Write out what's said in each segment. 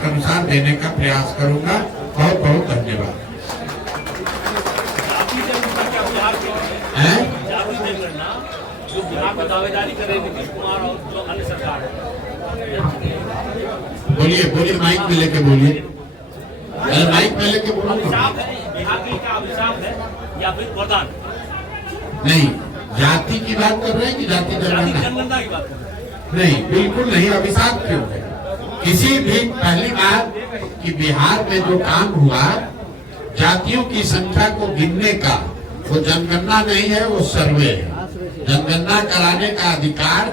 के अनुसार देने का प्रयास करूंगा। बहुत बहुत धन्यवाद। जो बिहार में दावेदारी कर रहे नीतीश कुमार और जो अन्य सरकार है, बोलिए बोलिए, माइक में लेके बोलिए, माइक में लेके बोलो। अभिशाप है बिहार के लिए, अभिशाप है या फिर वरदान? नहीं, जाति की बात कर रहे हैं कि जाति जनगणना की बात कर रहे हैं? नहीं, बिल्कुल नहीं। अभिशाप क्यों है? किसी भी, पहली बात कि बिहार में जो काम हुआ जातियों की संख्या को गिनने का, वो जनगणना नहीं है, वो सर्वे है। जनगणना कराने का अधिकार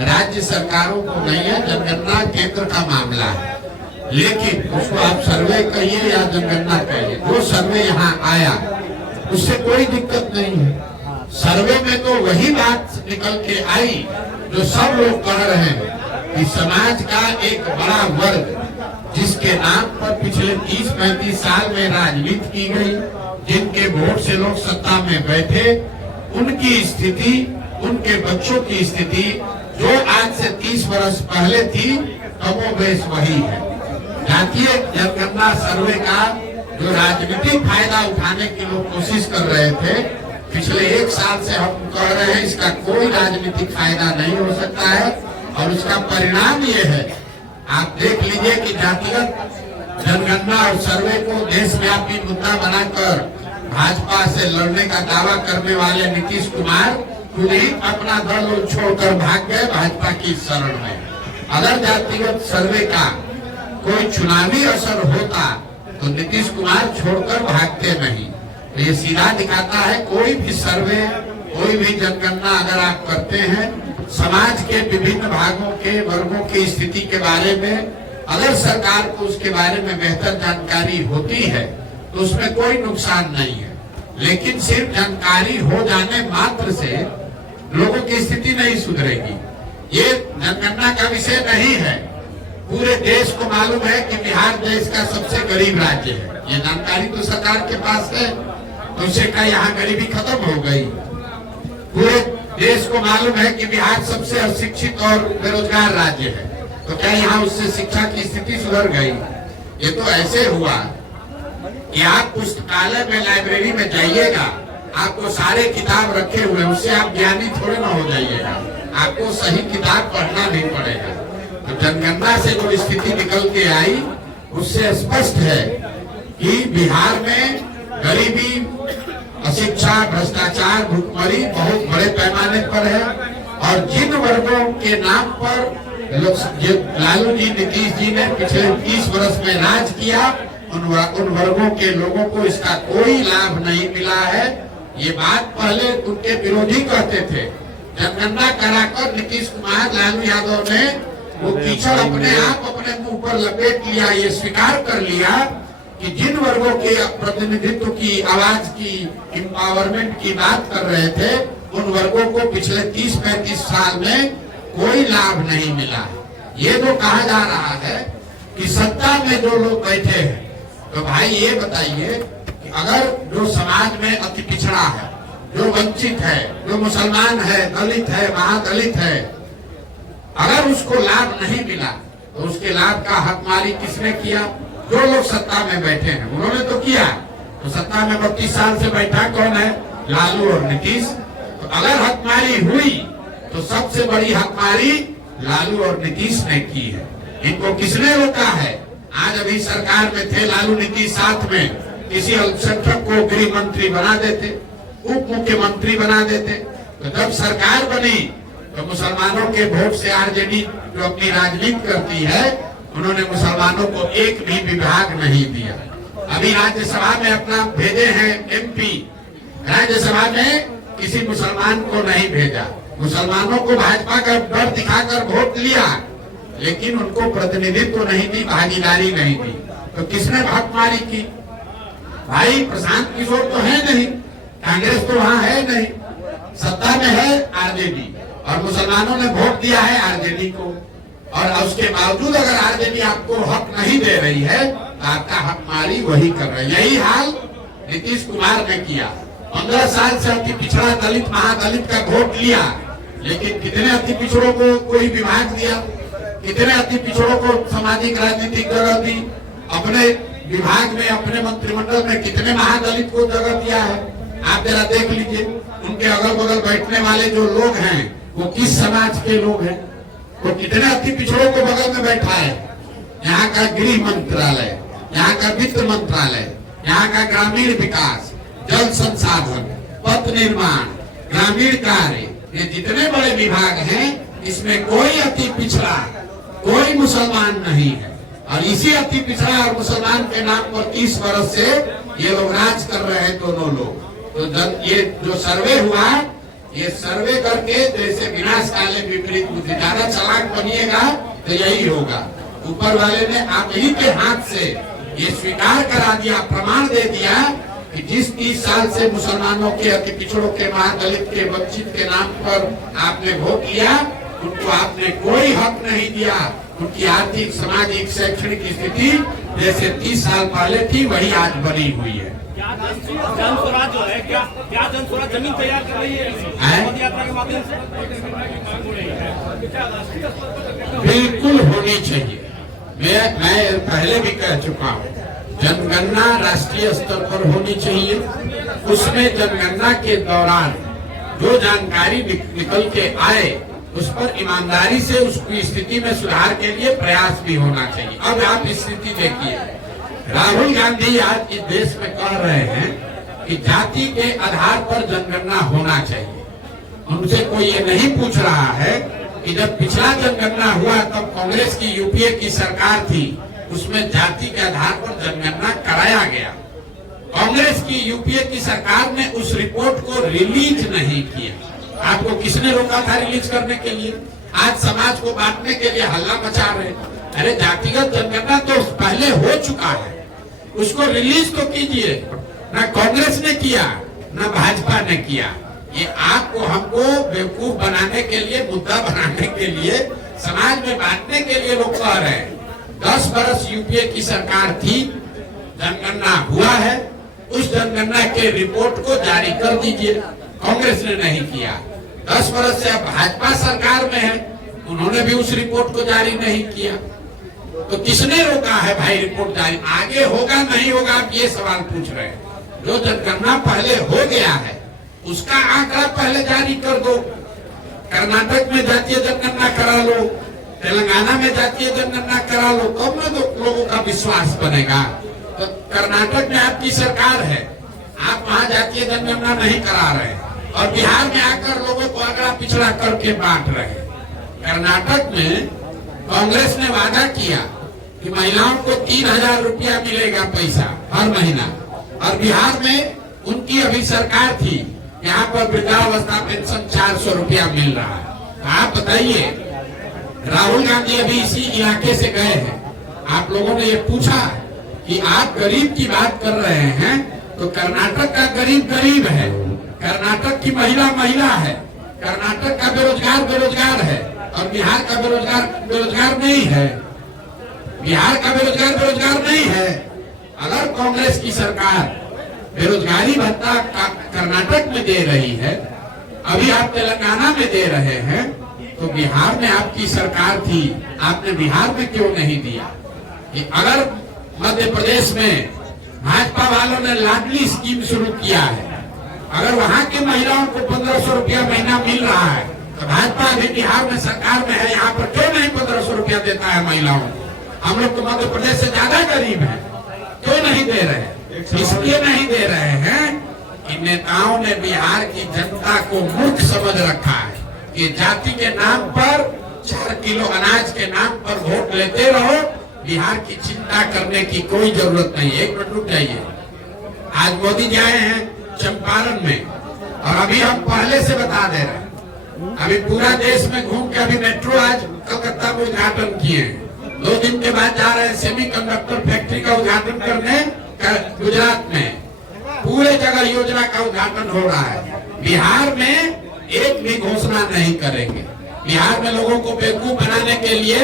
राज्य सरकारों को नहीं है, जनगणना केंद्र का मामला है। लेकिन उसको आप सर्वे कहिए या जनगणना कहिए, वो सर्वे यहाँ आया, उससे कोई दिक्कत नहीं है। सर्वे में तो वही बात निकल के आई जो सब लोग कह रहे हैं कि समाज का एक बड़ा वर्ग जिसके नाम पर पिछले 30-35 साल में राजनीति की गई, जिनके वोट से लोग सत्ता में बैठे, उनकी स्थिति, उनके बच्चों की स्थिति जो आज से 30 वर्ष पहले थी, कमोबेश वही है। जातीय जनगणना सर्वे का जो राजनीतिक फायदा उठाने की लोग कोशिश कर रहे थे, पिछले 1 साल से हम कह रहे हैं इसका कोई राजनीतिक फायदा नहीं हो सकता है। और उसका परिणाम ये है, आप देख लीजिए कि जातिगत जनगणना और सर्वे को देशव्यापी मुद्दा बनाकर भाजपा से लड़ने का दावा करने वाले नीतीश कुमार खुद ही अपना दल छोड़कर भाग गए भाजपा की शरण में। अगर जातिगत सर्वे का कोई चुनावी असर होता तो नीतीश कुमार छोड़कर भागते नहीं। तो ये सीधा दिखाता है, कोई भी सर्वे, कोई भी जनगणना अगर आप करते हैं, समाज के विभिन्न भागों के वर्गों की स्थिति के बारे में अगर सरकार को उसके बारे में बेहतर जानकारी होती है तो उसमें कोई नुकसान नहीं है। लेकिन सिर्फ जानकारी हो जाने मात्र से लोगों की स्थिति नहीं सुधरेगी। ये जनगणना का विषय नहीं है। पूरे देश को मालूम है कि बिहार देश का सबसे गरीब राज्य है। ये जानकारी तो सरकार के पास है, तो उससे क्या यहाँ गरीबी खत्म हो गई? पूरे देश को मालूम है कि बिहार सबसे अशिक्षित और बेरोजगार राज्य है, तो क्या यहाँ उससे शिक्षा की स्थिति सुधर गई? ये तो ऐसे हुआ कि आप पुस्तकालय में, लाइब्रेरी में जाइएगा, आपको सारे किताब रखे हुए, उससे आप ज्ञानी थोड़े ना हो जाइएगा, आपको सही किताब पढ़ना भी पड़ेगा। तो जनगणना से जो स्थिति निकल के आई उससे स्पष्ट है कि बिहार में गरीबी, अशिक्षा, भ्रष्टाचार, भुखमरी बहुत बड़े पैमाने पर है। और जिन वर्गों के नाम पर लालू जी, नीतीश जी ने पिछले 30 वर्ष में राज किया, उन वर्गों के लोगों को इसका कोई लाभ नहीं मिला है। ये बात पहले उनके विरोधी कहते थे। जनगणना कराकर नीतीश कुमार, लालू यादव ने वो कीचड़ अपने आप अपने मुंह पर लपेट लिया, ये स्वीकार कर लिया कि जिन वर्गों के प्रतिनिधित्व की, आवाज की, एम्पावरमेंट की बात कर रहे थे, उन वर्गों को पिछले 30-35 साल में कोई लाभ नहीं मिला। ये जो कहा जा रहा है कि सत्ता में जो लोग बैठे हैं, तो भाई ये बताइए कि अगर जो समाज में अति पिछड़ा है, जो वंचित है, जो मुसलमान है, दलित है, महादलित है, अगर उसको लाभ नहीं मिला तो उसके लाभ का हकमारी किसने किया? जो लोग सत्ता में बैठे हैं उन्होंने तो किया। तो सत्ता में 32 साल से बैठा कौन है? लालू और नीतीश। तो अगर हकमारी हुई तो सबसे बड़ी हकमारी लालू और नीतीश ने की है। इनको किसने रोका है? आज अभी सरकार में थे लालू नीतीश, साथ में किसी अल्पसंख्यक को गृह मंत्री बना देते, उप मुख्यमंत्री बना देते। तो जब सरकार बनी तो मुसलमानों के वोट से आरजेडी जो अपनी राजनीति करती है, उन्होंने मुसलमानों को एक भी विभाग नहीं दिया। अभी राज्यसभा में अपना भेजे हैं एमपी, राज्यसभा में किसी मुसलमान को नहीं भेजा। मुसलमानों को भाजपा का डर दिखाकर वोट लिया, लेकिन उनको प्रतिनिधित्व नहीं दी, भागीदारी नहीं दी। तो किसने हकमारी की? भाई प्रशांत किशोर तो है नहीं, कांग्रेस तो वहाँ है नहीं, सत्ता में है आरजेडी, और मुसलमानों ने वोट दिया है आरजेडी को। और उसके बावजूद अगर आरजेडी आपको हक नहीं दे रही है तो आपका हकमारी वही कर रहे हैं। यही हाल नीतीश कुमार ने किया। 15 साल से अति पिछड़ा दलित, महादलित का वोट लिया, लेकिन कितने अति पिछड़ों को कोई विभाग दिया? कितने अति पिछड़ों को सामाजिक राजनीतिक जगह दी, अपने विभाग में अपने मंत्रिमंडल में कितने महादलित को जगह दिया है। आप जरा देख लीजिए, उनके अगल बगल बैठने वाले जो लोग हैं वो किस समाज के लोग हैं, वो कितने अति पिछड़ों को बगल में बैठा है। यहाँ का गृह मंत्रालय, यहाँ का वित्त मंत्रालय, यहाँ का ग्रामीण विकास, जल संसाधन, पथ निर्माण, ग्रामीण कार्य, ये जितने बड़े विभाग हैं इसमें कोई अति पिछड़ा, कोई मुसलमान नहीं है। और इसी अति पिछड़ा और मुसलमान के नाम पर 30 वर्ष से ये लोग राज कर रहे हैं दोनों लोग। तो ये जो सर्वे हुआ, ये सर्वे करके जैसे विनाश काले विपरीत बुद्धि, ज्यादा चालाक बनिएगा तो यही होगा। ऊपर वाले ने आप ही के हाथ से ये स्वीकार करा दिया, प्रमाण दे दिया कि जिस 30 साल से मुसलमानों के अति पिछड़ों के, महादलित के, वंचित के नाम पर आपने वोट लिया, उनको आपने कोई हक नहीं दिया। उनकी आर्थिक, सामाजिक, शैक्षणिक स्थिति जैसे 30 साल पहले थी वही आज बनी हुई है। जन स्वराज जो है, क्या जन स्वराज जमीन तैयार कर रही है मोदी यात्रा के माध्यम से? बिल्कुल होनी चाहिए। मैं पहले भी कह चुका हूँ, जनगणना राष्ट्रीय स्तर पर होनी चाहिए। उसमें जनगणना के दौरान जो जानकारी निकल के आए उस पर ईमानदारी से उसकी स्थिति में सुधार के लिए प्रयास भी होना चाहिए। अब आप स्थिति देखिए, राहुल गांधी आज इस देश में कह रहे हैं कि जाति के आधार पर जनगणना होना चाहिए। उनसे कोई ये नहीं पूछ रहा है कि जब पिछला जनगणना हुआ तब कांग्रेस की यूपीए की सरकार थी, उसमें जाति के आधार पर जनगणना कराया गया। कांग्रेस की यूपीए की सरकार ने उस रिपोर्ट को रिलीज नहीं किया। आपको किसने रोका था रिलीज करने के लिए? आज समाज को बांटने के लिए हल्ला मचा रहे। अरे जातिगत जनगणना तो पहले हो चुका है, उसको रिलीज तो कीजिए। ना कांग्रेस ने किया, ना भाजपा ने किया। ये आपको हमको बेवकूफ बनाने के लिए, मुद्दा बनाने के लिए, समाज में बांटने के लिए लोग कह रहे हैं। 10 बरस यूपीए की सरकार थी, जनगणना हुआ है, उस जनगणना के रिपोर्ट को जारी कर दीजिए। कांग्रेस ने नहीं किया। 10 बरस से अब भाजपा सरकार में है, उन्होंने भी उस रिपोर्ट को जारी नहीं किया। तो किसने रोका है भाई रिपोर्ट जारी? आगे होगा नहीं होगा आप ये सवाल पूछ रहे हैं। जो जनगणना पहले हो गया है उसका आंकड़ा पहले जारी कर दो। कर्नाटक में जातीय जनगणना करा लो, तेलंगाना में जातीय जनगणना करा लो, तब में तो लोगों का विश्वास बनेगा। तो कर्नाटक में आपकी सरकार है, आप वहाँ जातीय जनगणना नहीं करा रहे और बिहार में आकर लोगों को अगड़ा पिछड़ा करके बांट रहे। कर्नाटक में कांग्रेस ने वादा किया कि महिलाओं को 3000 रुपया मिलेगा पैसा हर महीना, और बिहार में उनकी अभी सरकार थी, यहाँ पर वृद्धावस्था पेंशन 400 रुपया मिल रहा है। आप बताइए, राहुल गांधी अभी इसी इलाके से गए हैं, आप लोगों ने ये पूछा कि आप गरीब की बात कर रहे हैं, तो कर्नाटक का गरीब गरीब है, कर्नाटक की महिला महिला है, कर्नाटक का बेरोजगार बेरोजगार है, और बिहार का बेरोजगार बेरोजगार नहीं है। बिहार का बेरोजगार बेरोजगार नहीं है। अगर कांग्रेस की सरकार बेरोजगारी भत्ता कर्नाटक में दे रही है, अभी आप तेलंगाना में दे रहे हैं, तो बिहार में आपकी सरकार थी, आपने बिहार में क्यों नहीं दिया? कि अगर मध्य प्रदेश में भाजपा वालों ने लाडली स्कीम शुरू किया है, अगर वहां की महिलाओं को 1500 रुपया महीना मिल रहा है, तो भाजपा अभी बिहार में सरकार में है, यहाँ पर क्यों नहीं 1500 रुपया देता है महिलाओं को? हम लोग तो मध्य प्रदेश से ज्यादा गरीब है, क्यों नहीं दे रहे? इसलिए नहीं दे रहे हैं कि नेताओं ने बिहार की जनता को मूर्ख समझ रखा है कि जाति के नाम पर, 4 किलो अनाज के नाम पर वोट लेते रहो, बिहार की चिंता करने की कोई जरूरत नहीं। 1 मिनट रुक जाइए। आज मोदी जी आए हैं चंपारण में, और अभी हम पहले से बता दे रहे हैं, अभी पूरा देश में घूम के अभी मेट्रो आज कलकत्ता में उद्घाटन किए हैं। 2 दिन के बाद जा रहे हैं सेमीकंडक्टर फैक्ट्री का उद्घाटन करने गुजरात में। पूरे जगह योजना का उद्घाटन हो रहा है। बिहार में एक भी घोषणा नहीं करेंगे। बिहार में लोगों को बेवकूफ बनाने के लिए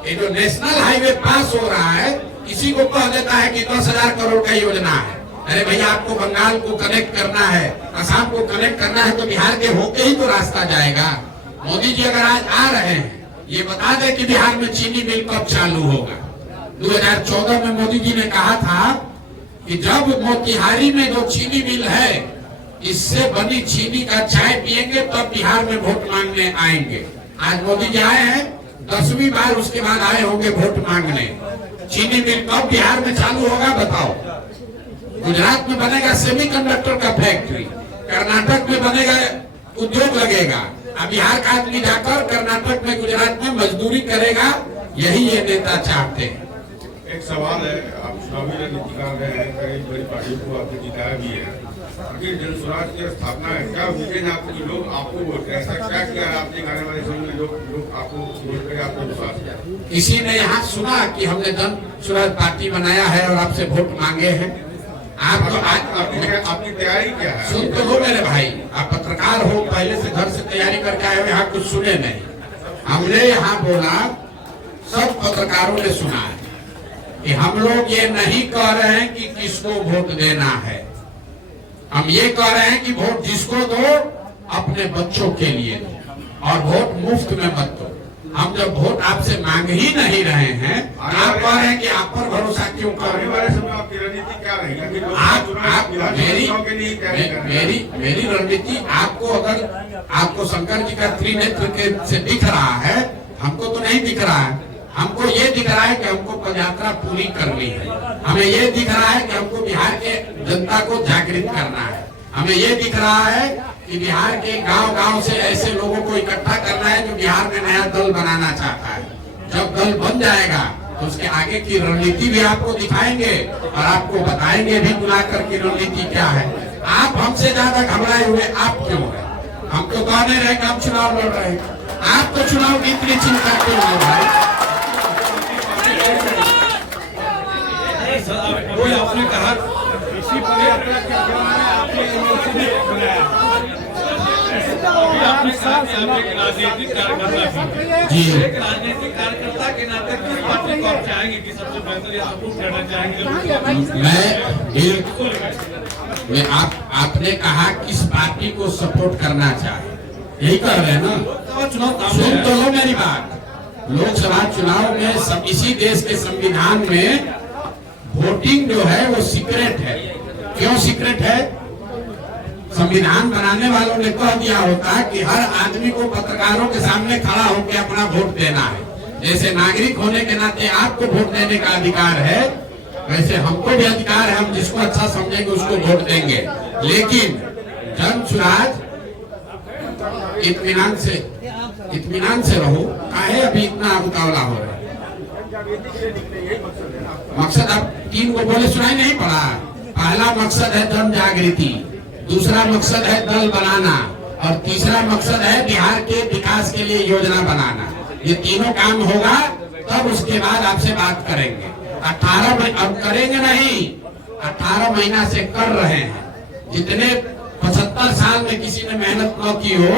ये जो नेशनल हाईवे पास हो रहा है, इसी को कह देता है कि 10,000 करोड़ का योजना है। अरे भैया, आपको बंगाल को कनेक्ट करना है, असम को कनेक्ट करना है, तो बिहार के होके ही तो रास्ता जाएगा। मोदी जी अगर आज आ रहे हैं, ये बता दें कि बिहार में चीनी मिल कब चालू होगा। 2014 में मोदी जी ने कहा था कि जब मोतिहारी में जो चीनी मिल है इससे बनी चीनी का चाय पिएंगे तब बिहार में वोट मांगने आएंगे। आज मोदी जी आए हैं 10वीं बार, उसके बाद आए होंगे वोट मांगने। चीनी मिल कब बिहार में चालू होगा बताओ। गुजरात में बनेगा सेमीकंडक्टर का फैक्ट्री, कर्नाटक में बनेगा उद्योग लगेगा। अब बिहार का आदमी जाकर कर्नाटक में गुजरात में मजदूरी करेगा, यही ये नेता चाहते हैं। एक सवाल है, आप चुनावी रणनीतिकार रहे हैं, कई बड़ी पार्टियों को आपने जिताया भी है, आखिर जन स्वराज की स्थापना है, क्या विजन आपके लोग आपको वोट करें? ऐसा क्या किया आपने आने वाले समय में लोग आपको वोट करें, आपको विश्वास है? किसी ने यहाँ सुना कि हमने जन स्वराज पार्टी बनाया है और आपसे वोट मांगे हैं? आप तो आपकी तैयारी क्या है? सुन तो लो मेरे भाई, आप पत्रकार हो, पहले से घर से तैयारी करके आए हो, यहाँ कुछ सुने नहीं। हमने यहाँ बोला, सब पत्रकारों ने सुना है कि हम लोग ये नहीं कह रहे हैं कि किसको वोट देना है। हम ये कह रहे हैं कि वोट जिसको दो अपने बच्चों के लिए दो और वोट मुफ्त में मत दो। हम जब वोट आपसे मांग ही नहीं रहे हैं, आप कह रहे हैं कि आप पर भरोसा क्यों कर रहे हैं? आपकी रणनीति क्या रहेगी? आप मेरी रणनीति आपको, अगर आपको शंकर जी का त्रिनेत्र के से दिख रहा है, हमको तो नहीं दिख रहा है। हमको ये दिख रहा है कि हमको पदयात्रा पूरी करनी है। हमें ये दिख रहा है कि हमको बिहार के जनता को जागृत करना है। हमें ये दिख रहा है कि बिहार के गांव-गांव से ऐसे लोगों को इकट्ठा करना है जो बिहार में नया दल बनाना चाहता है। जब दल बन जाएगा तो उसके आगे की रणनीति भी आपको दिखाएंगे और आपको बताएंगे भी बुलाकर की रणनीति क्या है। आप हमसे ज्यादा घबराए हुए आप क्यों है? हम तो कह नहीं रहे कि हम चुनाव लड़ रहे हैं। आप तो चुनाव की इतनी चिंता क्यों है भाई? कोई आपने कहा इसी पदयात्रा के दौरान आपने बनाया, आपने कहा कि आप एक राजनीतिक कार्यकर्ता जी, एक राजनीतिक कार्यकर्ता के नाते किस पार्टी को आप चाहेंगे कि सबसे बेहतर या सपोर्ट करना चाहेंगे? मैं आपने कहा किस पार्टी को सपोर्ट करना चाहे, यही कर रहे हैं ना? सुन तो लो मेरी बात। लोकसभा चुनाव में इसी देश के संविधान में वोटिंग जो है वो सीक्रेट है। क्यों सीक्रेट है? संविधान बनाने वालों ने कह दिया होता कि हर आदमी को पत्रकारों के सामने खड़ा होकर अपना वोट देना है। जैसे नागरिक होने के नाते आपको वोट देने का अधिकार है, वैसे हमको भी अधिकार है, हम जिसको अच्छा समझेंगे उसको वोट देंगे। लेकिन जन स्वराज इत्मीनान से रहो। काहे अभी इतना उतावला हो रहा है? मकसद आप 3 को बोले सुनाई नहीं पड़ा। पहला मकसद है जन जागृति, दूसरा मकसद है दल बनाना और तीसरा मकसद है बिहार के विकास के लिए योजना बनाना। ये तीनों काम होगा तब उसके बाद आपसे बात करेंगे। 18 अब करेंगे नहीं, 18 महीना से कर रहे हैं। जितने 75 साल में किसी ने मेहनत न की हो,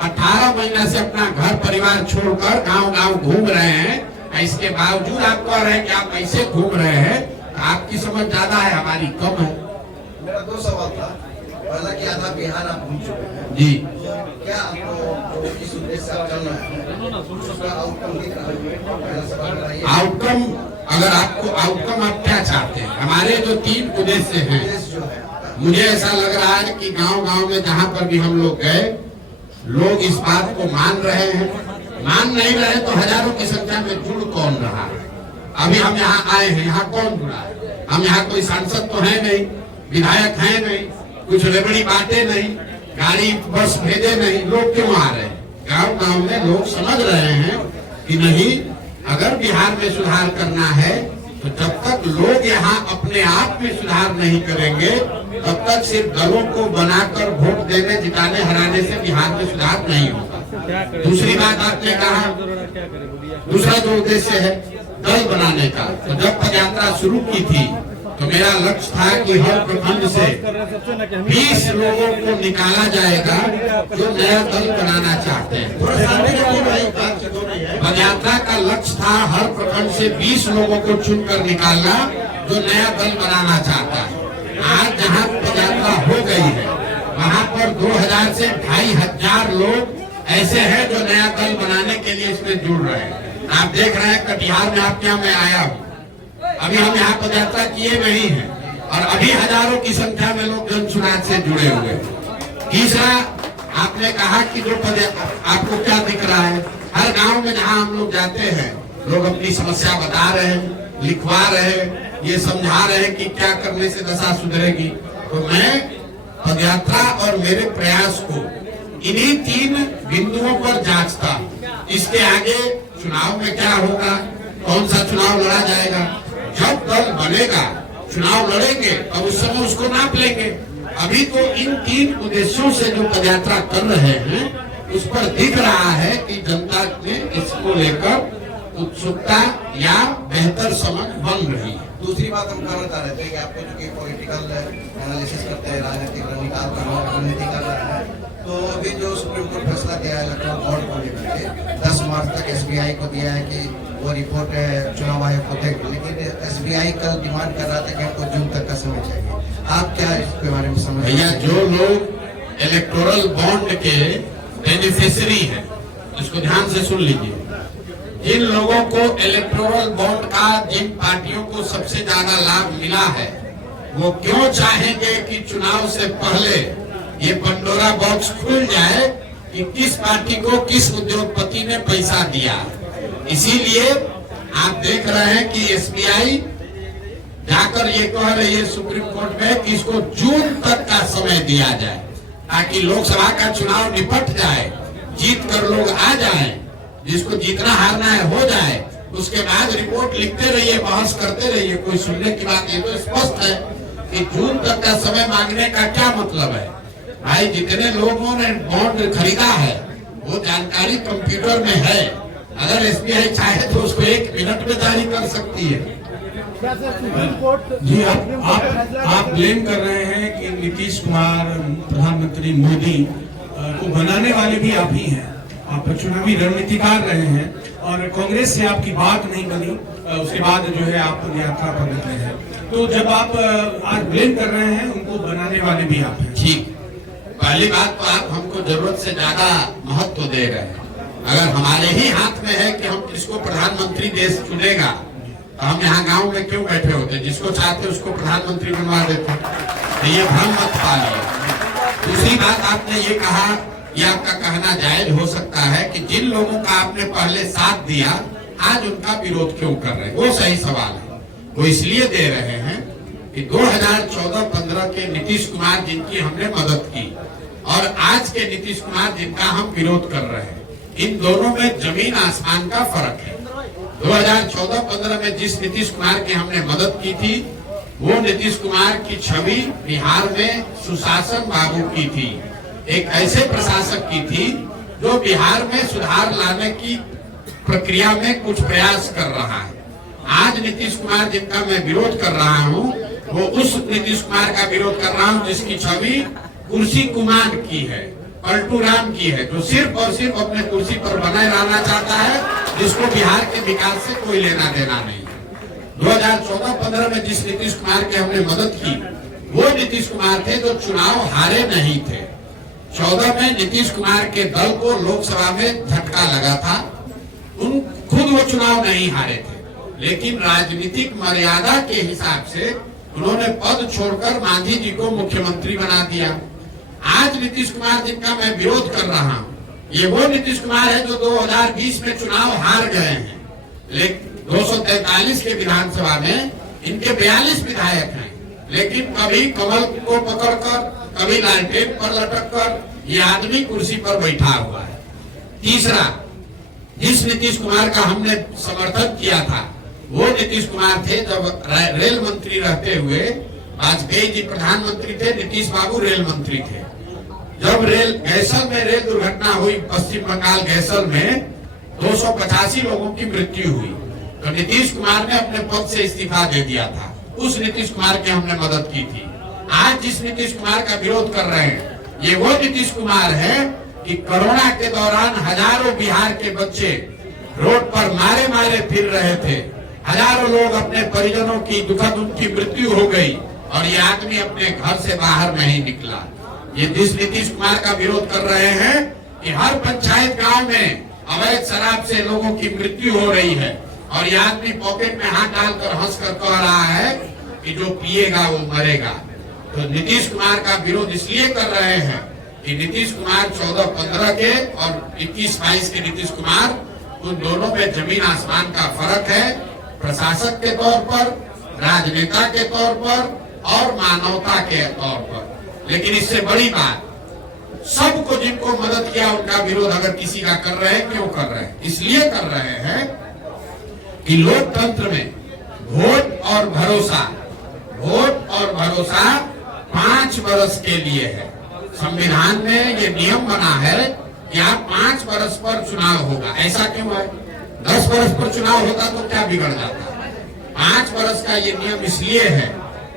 18 महीना से अपना घर परिवार छोड़कर गांव-गांव घूम रहे हैं। इसके बावजूद आप कह रहे हैं कि आप ऐसे घूम रहे हैं, आपकी समझ ज्यादा है, हमारी कम है। मेरा 2 सवाल था। पहला कि आधा बिहार आप घूम चुके हैं जी, क्या आपको इस उद्देश्य से आप चल रहे हैं, उसका आउटकम दिख रहा है? पहला सवाल बताइए। आउटकम, अगर आपको आउटकम आप क्या चाहते हैं? हमारे जो 3 उद्देश्य हैं, उद्देश्य जो है मुझे ऐसा लग रहा है कि गांव-गांव में जहां पर भी हम लोग गए, लोग इस बात को मान रहे हैं। मान नहीं रहे तो हजारों की संख्या में जुड़ कौन रहा है? अभी हम यहाँ आए हैं, यहाँ कौन जुड़ा है? हम यहाँ कोई सांसद तो है नहीं, विधायक है नहीं, कुछ रेबड़ी बांटे नहीं, गाड़ी बस भेजे नहीं, लोग क्यों आ रहे हैं? गांव-गांव में लोग समझ रहे हैं कि नहीं, अगर बिहार में सुधार करना है तो जब तक लोग यहाँ अपने आप में सुधार नहीं करेंगे तब तक सिर्फ दलों को बनाकर वोट देने, जिताने, हराने से बिहार में सुधार नहीं होगा। दूसरी बात आपने कहा, दूसरा जो उद्देश्य है दल बनाने का, तो जब पदयात्रा शुरू की थी तो मेरा लक्ष्य था कि हर प्रखंड से 20 लोगों को निकाला जाएगा जो नया दल बनाना चाहते हैं। पदयात्रा का लक्ष्य था हर प्रखंड से 20 लोगों को चुनकर निकालना जो नया दल बनाना चाहता है। आज जहाँ पदयात्रा हो गई है वहाँ पर 2000 से 2500 लोग ऐसे हैं जो नया दल बनाने के लिए इसमें जुड़ रहे हैं। आप देख रहे हैं कटिहार में आपके यहाँ मैं आया हूँ, अभी हम यहाँ पदयात्रा किए नहीं है और अभी हजारों की संख्या में लोग जन सुराज से जुड़े हुए हैं। तीसरा, आपने कहा कि जो आपको क्या दिख रहा है, हर गांव में जहां हम लोग जाते हैं लोग अपनी समस्या बता रहे हैं, लिखवा रहे हैं, ये समझा रहे हैं कि क्या करने से दशा सुधरेगी। तो मैं पदयात्रा और मेरे प्रयास को इन्हीं 3 बिंदुओं पर जांचता हूं। इसके आगे चुनाव में क्या होगा, कौन सा चुनाव लड़ा जाएगा, जब दल बनेगा चुनाव लड़ेंगे तब उस समय उसको नाप लेंगे। अभी तो इन 3 उद्देश्यों से जो पदयात्रा कर रहे हैं उस पर दिख रहा है कि जनता ने इसको लेकर उत्सुकता या बेहतर समझ बन रही है। दूसरी बात हम कहना चाह रहे थे कि आपको जो कि पॉलिटिकल एनालिसिस करते हैं, राजनीतिक रणनीति कर रहे हैं, तो अभी जो सुप्रीम कोर्ट फैसला दिया है इलेक्ट्रल बॉन्ड को लेकर के 10 मार्च तक SBI को दिया है कि वो रिपोर्ट चुनाव आयोग को देगी, लेकिन SBI कल डिमांड कर रहा था कि हमको जून तक का समय चाहिए। आप क्या इसके बारे में समझ? भैया, जो लोग इलेक्टोरल बॉन्ड के बेनिफिशियरी हैं, इसको ध्यान से सुन लीजिए। जिन लोगों को इलेक्टोरल बॉन्ड का, जिन पार्टियों को सबसे ज्यादा लाभ मिला है, वो क्यों चाहेंगे कि चुनाव से पहले ये पंडोरा बॉक्स खुल जाए कि किस पार्टी को किस उद्योगपति ने पैसा दिया। इसीलिए आप देख रहे हैं कि SBI जाकर ये कह रही है सुप्रीम कोर्ट में कि इसको जून तक का समय दिया जाए ताकि लोकसभा का चुनाव निपट जाए, जीत कर लोग आ जाएं, जिसको जीतना हारना है हो जाए, उसके बाद रिपोर्ट लिखते रहिए, बहस करते रहिए, कोई सुनने की बात। ये तो स्पष्ट है कि जून तक का समय मांगने का क्या मतलब है। भाई, जितने लोगों ने बॉन्ड खरीदा है वो जानकारी कंप्यूटर में है, अगर SBI चाहे तो उसको 1 मिनट में जारी कर सकती है। जी, आप ब्लेम कर रहे हैं कि नीतीश कुमार, प्रधानमंत्री मोदी को बनाने वाले भी आप ही हैं। आप चुनावी रणनीतिकार रहे हैं और कांग्रेस से आपकी बात नहीं बनी, उसके बाद जो है आप यात्रा पर निकले हैं। तो जब आप आज ब्लेम कर रहे हैं, उनको बनाने वाले भी आप हैं। ठीक, पहली बात तो आप हमको जरूरत से ज्यादा महत्व दे रहे हैं। अगर हमारे ही हाथ में है कि हम किसको प्रधानमंत्री देश चुनेगा तो हम यहाँ गांव में क्यों बैठे होते, जिसको चाहते उसको प्रधानमंत्री बनवा देते। तो ये भ्रम मत पालिए। दूसरी बात, आपने ये कहा, ये आपका कहना जायज हो सकता है कि जिन लोगों का आपने पहले साथ दिया आज उनका विरोध क्यों कर रहे हैं, वो सही सवाल है। वो इसलिए दे रहे हैं कि 2014-15 के नीतीश कुमार जिनकी हमने मदद की और आज के नीतीश कुमार जिनका हम विरोध कर रहे हैं, इन दोनों में जमीन आसमान का फर्क है। 2014-15 में जिस नीतीश कुमार की हमने मदद की थी, वो नीतीश कुमार की छवि बिहार में सुशासन बाबू की थी, एक ऐसे प्रशासक की थी जो बिहार में सुधार लाने की प्रक्रिया में कुछ प्रयास कर रहा है। आज नीतीश कुमार जिनका मैं विरोध कर रहा हूँ, वो उस नीतीश कुमार का विरोध कर रहा हूँ जिसकी छवि कुर्सी कुमार की है, पलटू राम की है, जो सिर्फ और सिर्फ अपने कुर्सी पर बने रहना चाहता है, जिसको बिहार के विकास से कोई लेना देना नहीं है। 2014-15 में जिस नीतीश कुमार की हमने मदद की, वो नीतीश कुमार थे जो चुनाव हारे नहीं थे। 14 में नीतीश कुमार के दल को लोकसभा में झटका लगा था, खुद वो चुनाव नहीं हारे थे, लेकिन राजनीतिक मर्यादा के हिसाब से उन्होंने पद छोड़कर मांझी जी को मुख्यमंत्री बना दिया। आज नीतीश कुमार जिनका मैं विरोध कर रहा हूँ, ये वो नीतीश कुमार है जो 2020 में चुनाव हार गए हैं, लेकिन 243 के विधानसभा में इनके 42 विधायक हैं, लेकिन कभी कमल को पकड़कर, कभी लालटेन पर लटककर ये आदमी कुर्सी पर बैठा हुआ है। तीसरा, जिस नीतीश कुमार का हमने समर्थन किया था, वो नीतीश कुमार थे जब रेल मंत्री रहते हुए वाजपेयी जी प्रधानमंत्री थे, नीतीश बाबू रेल मंत्री थे। जब गैसल में रेल दुर्घटना हुई, पश्चिम बंगाल गैसल में 285 लोगों की मृत्यु हुई, तो नीतीश कुमार ने अपने पद से इस्तीफा दे दिया था। उस नीतीश कुमार की हमने मदद की थी। आज जिस नीतीश कुमार का विरोध कर रहे हैं, ये वो नीतीश कुमार है कि कोरोना के दौरान हजारों बिहार के बच्चे रोड पर मारे मारे फिर रहे थे, हजारों लोग अपने परिजनों की दुखद उनकी मृत्यु हो गई और ये आदमी अपने घर से बाहर नहीं निकला। ये जिस नीतीश कुमार का विरोध कर रहे हैं, कि हर पंचायत गांव में अवैध शराब से लोगों की मृत्यु हो रही है और ये आदमी पॉकेट में हाथ डालकर हंस कर कह रहा है कि जो पिएगा वो मरेगा। तो नीतीश कुमार का विरोध इसलिए कर रहे हैं कि नीतीश कुमार 14-15 के और 21-22 के नीतीश कुमार, उन दोनों में जमीन आसमान का फर्क है, प्रशासक के तौर पर, राजनेता के तौर पर और मानवता के तौर पर। लेकिन इससे बड़ी बात, सबको जिनको मदद किया उनका विरोध अगर किसी का कर रहे हैं, क्यों कर रहे हैं? इसलिए कर रहे हैं कि लोकतंत्र में वोट और भरोसा 5 वर्ष के लिए है। संविधान में ये नियम बना है कि आप 5 वर्ष पर चुनाव होगा। ऐसा क्यों है? 10 वर्ष पर चुनाव होता तो क्या बिगड़ जाता? 5 वर्ष का ये नियम इसलिए है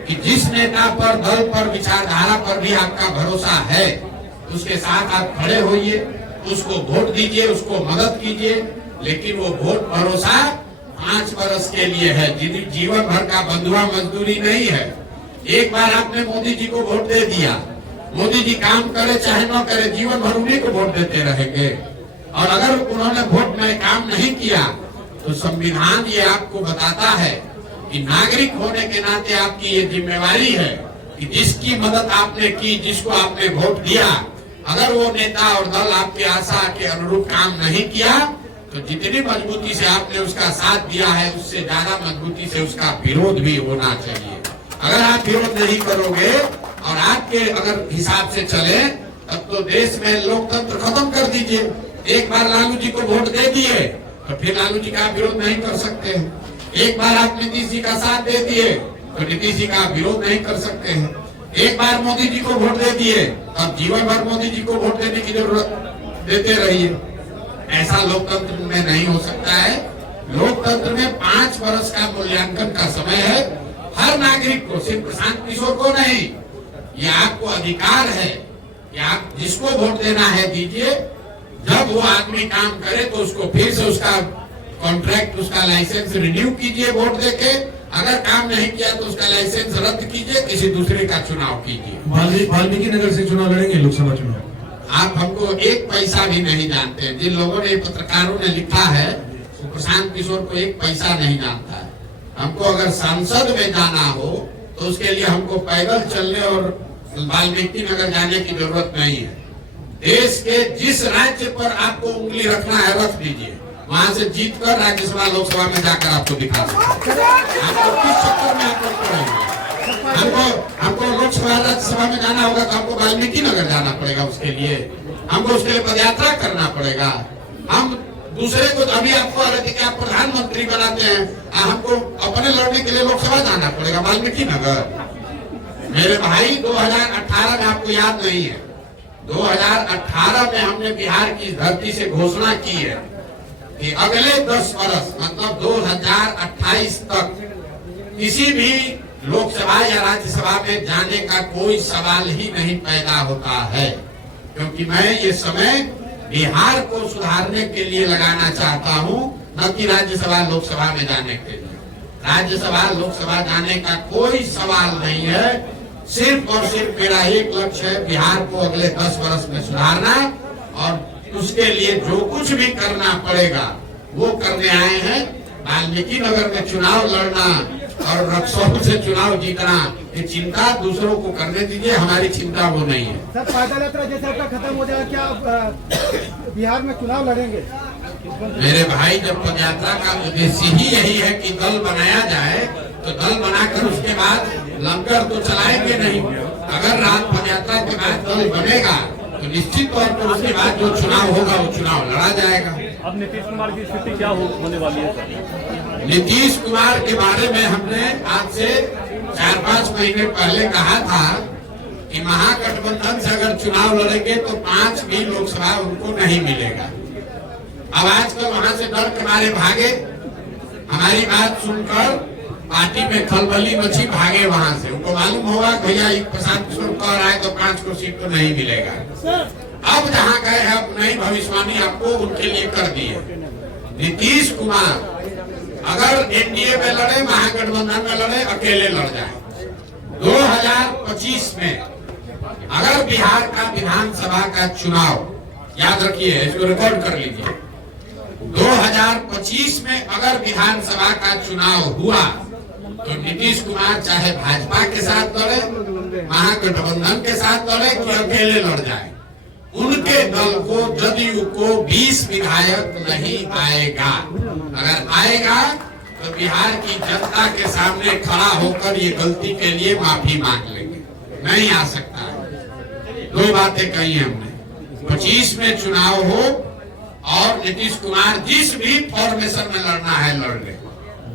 कि जिस नेता पर, दल पर, विचारधारा पर भी आपका भरोसा है, उसके साथ आप खड़े होइए, उसको वोट दीजिए, उसको मदद कीजिए। लेकिन वो वोट भरोसा 5 वर्ष के लिए है, जीवन भर का बंधुआ मजदूरी नहीं है। एक बार आपने मोदी जी को वोट दे दिया, मोदी जी काम करे चाहे न करे, जीवन भर उन्हीं को वोट देते रहेंगे। और अगर उन्होंने वोट में काम नहीं किया तो संविधान ये आपको बताता है कि नागरिक होने के नाते आपकी ये जिम्मेवारी है कि जिसकी मदद आपने की, जिसको आपने वोट दिया, अगर वो नेता और दल आपके आशा के अनुरूप काम नहीं किया तो जितनी मजबूती से आपने उसका साथ दिया है, उससे ज्यादा मजबूती से उसका विरोध भी होना चाहिए। अगर आप विरोध नहीं करोगे और आपके अगर हिसाब से चले, तब तो देश में लोकतंत्र खत्म कर दीजिए। एक बार लालू जी को वोट दे दिए तो फिर लालू जी का विरोध नहीं कर सकते हैं। एक बार आप नीतीश जी का साथ दे दिए तो नीतीश जी का विरोध नहीं कर सकते हैं। एक बार मोदी जी को वोट दे दिए, अब जीवन भर मोदी जी को वोट देने की जरूरत देते रहिए। ऐसा लोकतंत्र में नहीं हो सकता है। लोकतंत्र में 5 वर्ष का मूल्यांकन का समय है। हर नागरिक को, सिर्फ प्रशांत किशोर को नहीं, ये आपको अधिकार है कि आप जिसको वोट देना है दीजिए। जब वो आदमी काम करे तो उसको फिर से उसका कॉन्ट्रैक्ट, उसका लाइसेंस रिन्यू कीजिए वोट देके। अगर काम नहीं किया तो उसका लाइसेंस रद्द कीजिए, किसी दूसरे का चुनाव कीजिए। वाल्मीकि नगर से चुनाव लड़ेंगे, लोकसभा चुनाव। आप हमको एक पैसा भी नहीं जानते हैं। जिन लोगों ने, पत्रकारों ने लिखा है, वो प्रशांत किशोर को एक पैसा नहीं जानता है। हमको अगर संसद में जाना हो तो उसके लिए हमको पैदल चलने और वाल्मीकि नगर जाने की जरूरत नहीं है। देश के जिस राज्य पर आपको उंगली रखना है रख दीजिए, वहां से जीत कर राज्यसभा लोकसभा में जाकर आपको दिखा देंगे। आपको किस चक्कर में आप लोग पड़ेंगे? हमको लोकसभा राज्यसभा में जाना होगा तो हमको वाल्मीकि नगर जाना पड़ेगा। उसके लिए हमको उसके लिए पदयात्रा करना पड़ेगा। हम दूसरे को, अभी आपको आप प्रधानमंत्री बनाते हैं, हमको अपने लड़ने के लिए लोकसभा जाना पड़ेगा वाल्मीकि नगर। मेरे भाई 2018 में, आपको याद नहीं है, 2018 में हमने बिहार की धरती से घोषणा की है कि अगले 10 वर्ष मतलब 2028 तक किसी भी लोकसभा या राज्यसभा में जाने का कोई सवाल ही नहीं पैदा होता है। क्योंकि मैं ये समय बिहार को सुधारने के लिए लगाना चाहता हूं, न कि राज्यसभा लोकसभा में जाने के लिए। राज्यसभा लोकसभा जाने का कोई सवाल नहीं है। सिर्फ और सिर्फ मेरा एक लक्ष्य है, बिहार को अगले 10 वर्ष में सुधारना, और उसके लिए जो कुछ भी करना पड़ेगा वो करने आए हैं। वाल्मीकि नगर में चुनाव लड़ना और रक्सौल से चुनाव जीतना, ये चिंता दूसरों को करने दीजिए, हमारी चिंता वो नहीं है। सर, पैदल यात्रा जैसे आपका खत्म हो जाएगा, क्या आप बिहार में चुनाव लड़ेंगे? मेरे भाई, जब पदयात्रा का उद्देश्य ही यही है कि दल बनाया जाए, तो दल बनाकर उसके बाद लंगर तो चलाएंगे नहीं। अगर रात पदयात्रा के बाद दल बनेगा तो निश्चित तौर पर उसके बाद जो चुनाव होगा वो चुनाव लड़ा जाएगा। अब नीतीश कुमार की स्थिति क्या होने वाली है सर? नीतीश कुमार के बारे में हमने आज से 4-5 महीने पहले कहा था कि महागठबंधन से अगर चुनाव लड़ेंगे तो 5 भी लोकसभा उनको नहीं मिलेगा। अब आजकल वहां से डर के मारे भागे, हमारी बात सुनकर पार्टी में खलबली मची, भागे वहां से। उनको मालूम होगा भैया एक प्रशांत किशोर कह रहा है तो 5 को सीट तो नहीं मिलेगा। अब जहां गए हैं, अब नई भविष्यवाणी आपको उनके लिए कर दी है। नीतीश कुमार अगर एनडीए में लड़े, महागठबंधन में लड़े, अकेले लड़ जाए, 2025 में अगर बिहार का विधानसभा का चुनाव याद रखिए, इसको रिकॉर्ड कर लीजिए। 2025 में अगर विधानसभा का चुनाव हुआ तो नीतीश कुमार चाहे भाजपा के साथ लड़े, महागठबंधन के साथ लड़े कि अकेले लड़ जाए, उनके दल को, जदयू को 20 विधायक नहीं आएगा। अगर आएगा तो बिहार की जनता के सामने खड़ा होकर ये गलती के लिए माफी मांग लेंगे। नहीं आ सकता है। दो बातें कही हमने, 25 में चुनाव हो और नीतीश कुमार जिस भी फॉर्मेशन में लड़ना है लड़ ले,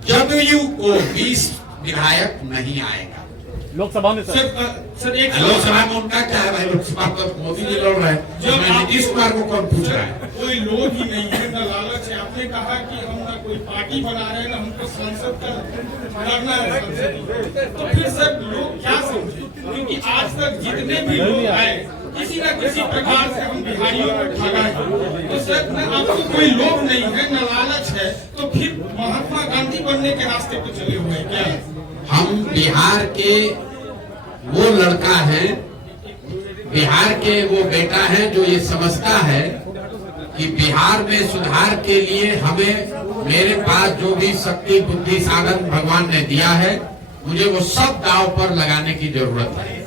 जदयू को 20 विधायक नहीं आएगा। लोकसभा में सर एक लोकसभा में उनका क्या है भाई, लोकसभा तो मोदी जी लड़ रहे हैं, जो नीतीश कुमार को कौन पूछ रहा है? कोई लोग ही नहीं है, न लालच है। आपने कहा कि हम ना कोई पार्टी बना रहे हैं, ना हमको संसद का लड़ना है संसद। तो फिर सर लोग क्या समझे, क्योंकि आज तक जितने भी लोग आए किसी न किसी प्रकार से हम बिहारियों को ठगा है। तो सर न आपको कोई लोभ नहीं है, न लालच है, तो फिर महात्मा गांधी बनने के रास्ते पे चले हुए हैं क्या? हम बिहार के वो लड़का है, बिहार के वो बेटा है जो ये समझता है कि बिहार में सुधार के लिए हमें, मेरे पास जो भी शक्ति बुद्धि साधन भगवान ने दिया है, मुझे वो सब दांव पर लगाने की जरूरत है।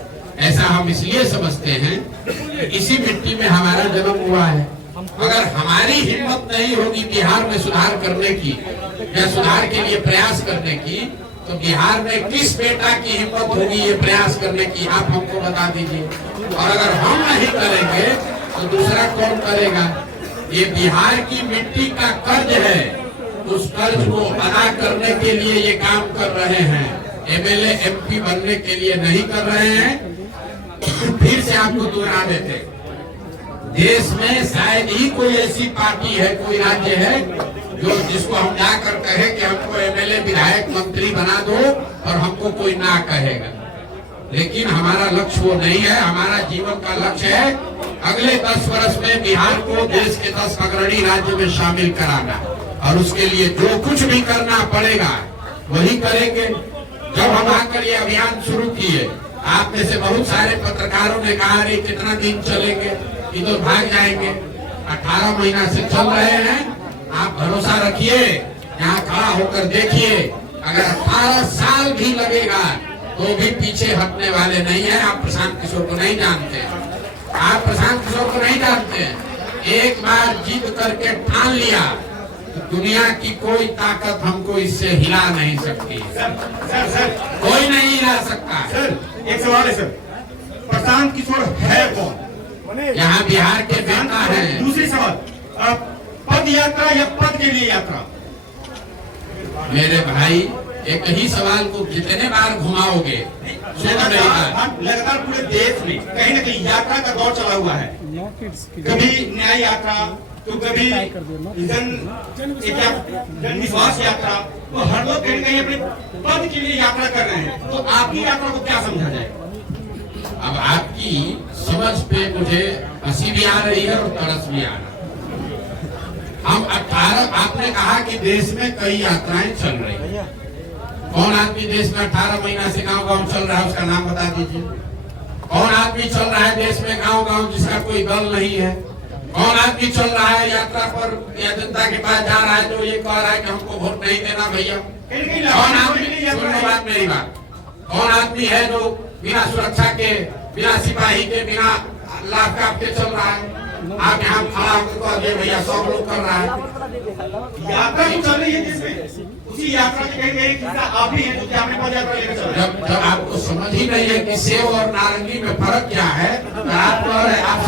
ऐसा हम इसलिए समझते हैं कि इसी मिट्टी में हमारा जन्म हुआ है। अगर हमारी हिम्मत नहीं होगी बिहार में सुधार करने की या सुधार के लिए प्रयास करने की, तो बिहार में किस बेटा की हिम्मत होगी ये प्रयास करने की, आप हमको बता दीजिए। और अगर हम नहीं करेंगे तो दूसरा कौन करेगा? ये बिहार की मिट्टी का कर्ज है, उस कर्ज को अदा करने के लिए ये काम कर रहे हैं। एमएलए एमपी बनने के लिए नहीं कर रहे हैं। फिर से आपको दोहरा देते, देश में शायद ही कोई ऐसी पार्टी है, कोई राज्य है जो जिसको हम जाकर कहे कि हमको एमएलए विधायक मंत्री बना दो और हमको कोई ना कहेगा। लेकिन हमारा लक्ष्य वो नहीं है। हमारा जीवन का लक्ष्य है अगले 10 वर्ष में बिहार को देश के 10 अग्रणी राज्य में शामिल कराना, और उसके लिए जो कुछ भी करना पड़ेगा वही करेंगे। जब हम आकर ये अभियान शुरू किए, आप में से बहुत सारे पत्रकारों ने कहा अरे कितना दिन चलेंगे, ये तो भाग जाएंगे। 18 महीना से चल रहे हैं। आप भरोसा रखिए, यहाँ खड़ा होकर देखिए, अगर 18 साल भी लगेगा तो भी पीछे हटने वाले नहीं है। आप प्रशांत किशोर को नहीं जानते, आप प्रशांत किशोर को नहीं जानते। एक बार जीत करके ठान लिया तो दुनिया की कोई ताकत हमको इससे हिला नहीं सकती। सर कोई नहीं हिला सकता। सर एक सवाल है सर, प्रशांत किशोर है कौन? यहाँ बिहार के बेटा है। दूसरी सवाल, पद यात्रा या पद के लिए यात्रा? मेरे भाई एक ही सवाल को कितने बार घुमाओगे? लगातार पूरे देश में कहीं न कहीं यात्रा का दौर चला हुआ है। कभी न्याय यात्रा, तो कभी जन विश्वास यात्रा, तो हर लोग कहीं न कहीं अपने पद के लिए यात्रा कर रहे हैं। तो आपकी यात्रा को क्या समझा जाए? अब आपकी समझ पे मुझे हंसी भी आ रही है और तरस भी आ रहा है। हम 18, आपने कहा कि देश में कई यात्राएं चल रही है। कौन आदमी देश में 18 महीना से गांव-गांव चल रहा है, उसका नाम बता दीजिए। कौन आदमी चल रहा है देश में गांव-गांव जिसका कोई दल नहीं है? कौन आदमी चल रहा है यात्रा पर या जनता के पास जा रहा है जो ये कह रहा है कि हमको वोट नहीं देना भैया? कौन आदमी, सुनो बात मेरी बात, कौन आदमी है जो बिना सुरक्षा के, बिना सिपाही के, बिना लाभ का के चल रहा है? आप यहाँ खड़ा होकर भैया 100 लोग कर रहा है। यात्रा तो चल रही है जिसमें, उसी यात्रा में कहीं एक हिस्सा आप भी हैं जो कि आपने पद यात्रा लेकर चल रहे हैं। जब आपको समझ ही नहीं है कि सेव और नारंगी में फर्क क्या है, तो आप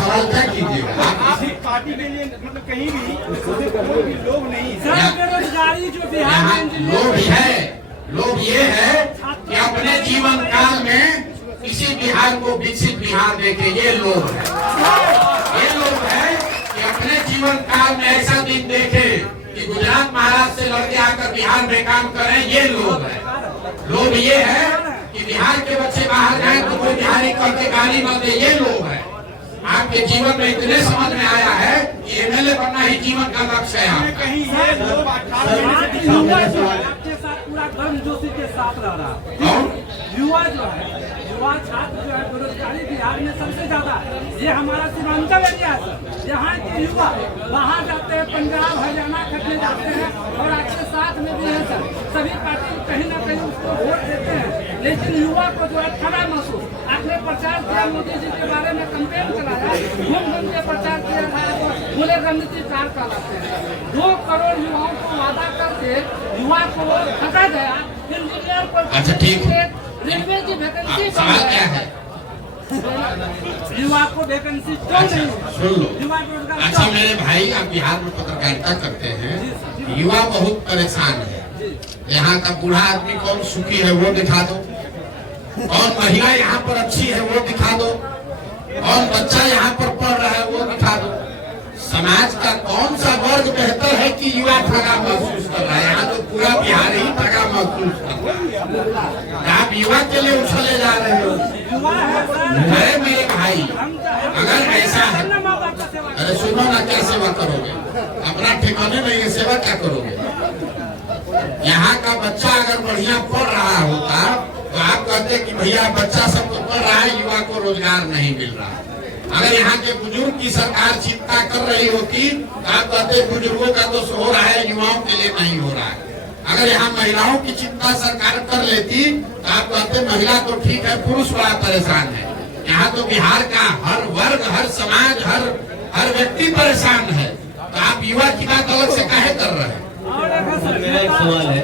सवाल क्या कीजिएगा? आप पार्टी के लिए मतलब कहीं भी लोग नहीं है। बेरोजगारी जो यहाँ लोग है, लोग ये है कि अपने जीवन काल में किसी बिहार को विकसित बिहार देखे, ये लोग है। ये लोग है कि अपने जीवन काल में ऐसा दिन देखे कि गुजरात महाराष्ट्र से लड़के आकर बिहार में काम करें, ये लोग है। लोग ये है कि बिहार के बच्चे बाहर जाए तो कोई बिहारी करके गाली न दे, ये लोग है। आपके जीवन में इतने समझ में आया है कि एमएलए बनना ही जीवन का लक्ष्य है। कहीं ये लोग 18 महीने से जनता गर्मजोशी के साथ रह रहा है। युवा जो है, युवा छात्र जो है, बेरोजगारी बिहार में सबसे ज्यादा है। ये हमारा सीमांचल एरिया है सर। यहाँ के युवा बाहर जाते हैं, पंजाब हरियाणा खटने जाते हैं और आपके साथ में भी है सर। सभी पार्टी कहीं ना कहीं उसको वोट देते हैं, लेकिन युवा को जो है खड़ा महसूस। आपने प्रचार किया, मोदी जी के बारे में कैंपेन चलाया, घूम घूम के प्रचार किया था, बोले रणनीतिकार कहलाते हैं। 2 करोड़ युवाओं को वादा करके युवा को हटा गया। इंजीनियर पर अच्छा, ठीक है। रेलवे की वैकेंसी सवाल क्या है? युवा को वैकेंसी क्यों नहीं? सुन लो। युवा रोजगार अच्छा क्यों? मेरे भाई, आप बिहार में पत्रकारिता करते हैं, युवा बहुत परेशान है। यहाँ का बूढ़ा आदमी कौन सुखी है वो दिखा दो, और महिला यहाँ पर अच्छी है वो दिखा दो, और बच्चा यहाँ पर पढ़ रहा है वो दिखा दो। समाज का कौन सा वर्ग बेहतर है कि युवा ठगा महसूस कर रहा है? यहाँ तो पूरा बिहार ही ठगा महसूस कर रहा है। आप युवा के लिए उछले जा रहे हो। युवा है सर। अरे मेरे भाई, अगर ऐसा है, अरे सुनो ना, क्या सेवा करोगे? अपना ठिकाने नहीं है, सेवा क्या करोगे? यहाँ का बच्चा अगर बढ़िया पढ़ रहा होता तो आप कहते कि भैया बच्चा सब तो पढ़ रहा है, युवा को रोजगार नहीं मिल रहा। अगर यहाँ के बुजुर्ग की सरकार चिंता कर रही होती तो आप कहते बुजुर्गों का दोष हो रहा है, युवाओं के लिए नहीं हो रहा है। अगर यहाँ महिलाओं की चिंता सरकार कर लेती तो आप कहते महिला तो ठीक है, पुरुष बड़ा परेशान है। यहाँ तो बिहार का हर वर्ग, हर समाज, हर व्यक्ति परेशान है। तो आप युवा की बात अलग से काहे कर रहे हैं? मेरा एक सवाल है।